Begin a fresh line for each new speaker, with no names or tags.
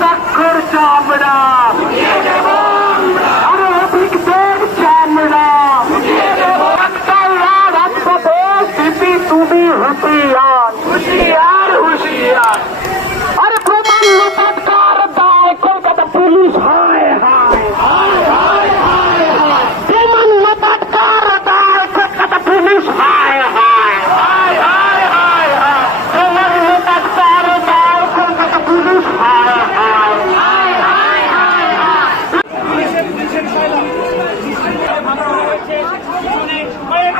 রক্তাক্ষর চামড়া আরও অধিক বেগ চামড়া তুমি হুঁশিয়ার আছে